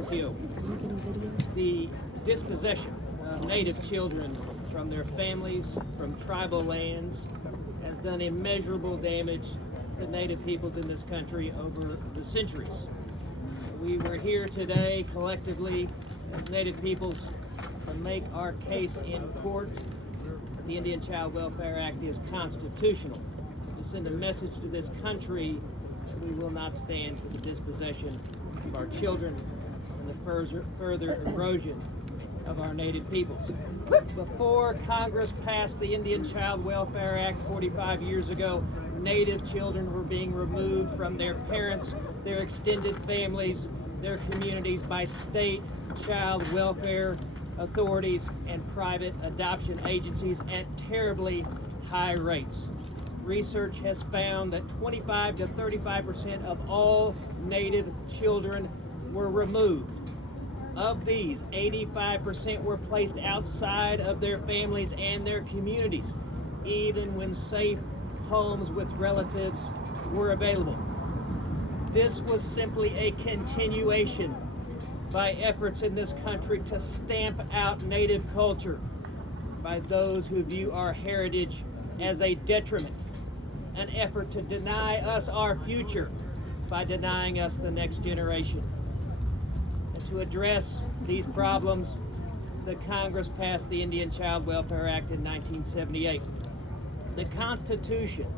Osio. The dispossession of Native children from their families, from tribal lands, has done immeasurable damage to Native peoples in this country over the centuries. We were here today collectively as Native peoples to make our case in court that the Indian Child Welfare Act is constitutional, to send a message to this country that we will not stand for the dispossession of our children and the further erosion of our Native peoples. Before Congress passed the Indian Child Welfare Act 45 years ago, Native children were being removed from their parents, their extended families, their communities by state child welfare authorities and private adoption agencies at terribly high rates. Research has found that 25 to 35% of all Native children were removed. Of these, 85% were placed outside of their families and their communities, even when safe homes with relatives were available. This was simply a continuation by efforts in this country to stamp out Native culture by those who view our heritage as a detriment, an effort to deny us our future by denying us the next generation. And to address these problems, the Congress passed the Indian Child Welfare Act in 1978. The Constitution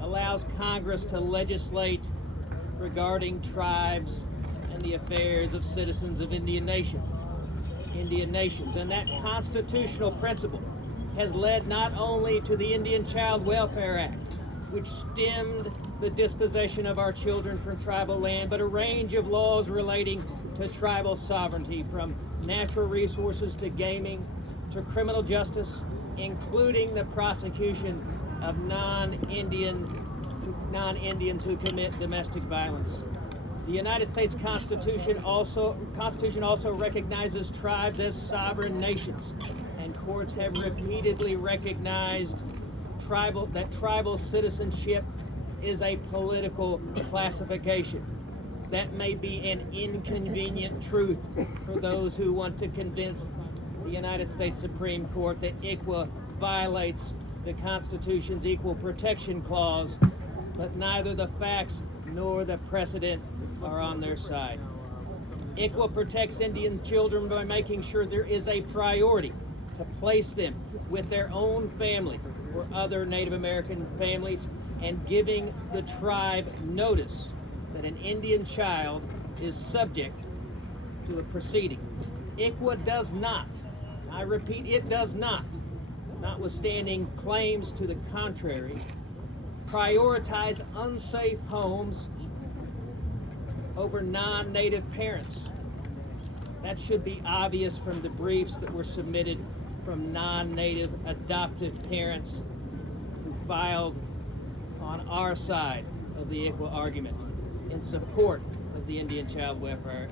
allows Congress to legislate regarding tribes and the affairs of citizens of Indian nations. And that constitutional principle has led not only to the Indian Child Welfare Act, which stemmed the dispossession of our children from tribal land, but a range of laws relating to tribal sovereignty, from natural resources to gaming to criminal justice, including the prosecution of non-Indians who commit domestic violence. The United States Constitution also recognizes tribes as sovereign nations, and courts have repeatedly recognized that tribal citizenship is a political classification. That may be an inconvenient truth for those who want to convince the United States Supreme Court that ICWA violates the Constitution's Equal Protection Clause, but neither the facts nor the precedent are on their side. ICWA protects Indian children by making sure there is a priority to place them with their own family or other Native American families, and giving the tribe notice that an Indian child is subject to a proceeding. ICWA does not, I repeat, it does not, notwithstanding claims to the contrary, prioritize unsafe homes over non-Native parents. That should be obvious from the briefs that were submitted from non-Native adoptive parents who filed on our side of the ICWA argument in support of the Indian Child Welfare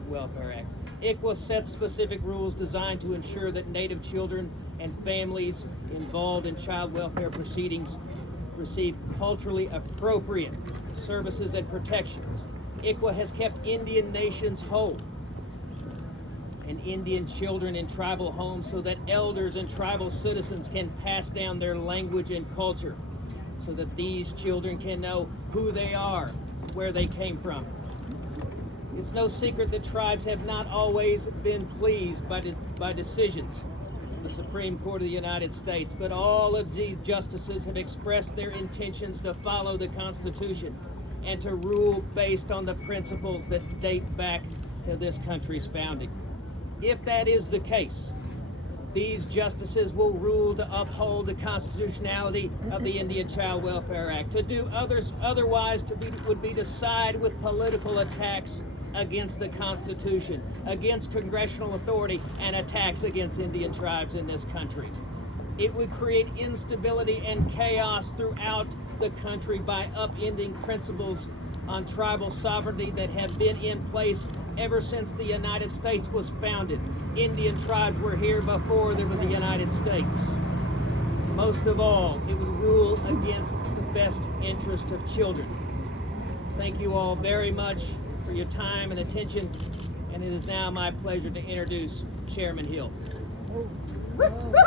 Act. ICWA sets specific rules designed to ensure that Native children and families involved in child welfare proceedings receive culturally appropriate services and protections. ICWA has kept Indian nations whole and Indian children in tribal homes so that elders and tribal citizens can pass down their language and culture, so that these children can know who they are, where they came from. It's no secret that tribes have not always been pleased by decisions of the Supreme Court of the United States, but all of these justices have expressed their intentions to follow the Constitution and to rule based on the principles that date back to this country's founding. If that is the case, these justices will rule to uphold the constitutionality of the Indian Child Welfare Act. To do otherwise would be to side with political attacks against the Constitution, against congressional authority, and attacks against Indian tribes in this country. It would create instability and chaos throughout the country by upending principles on tribal sovereignty that have been in place ever since the United States was founded. Indian tribes were here before there was a United States. Most of all, it would rule against the best interest of children. Thank you all very much for your time and attention, And it is now my pleasure to introduce Chairman Hill. Oh.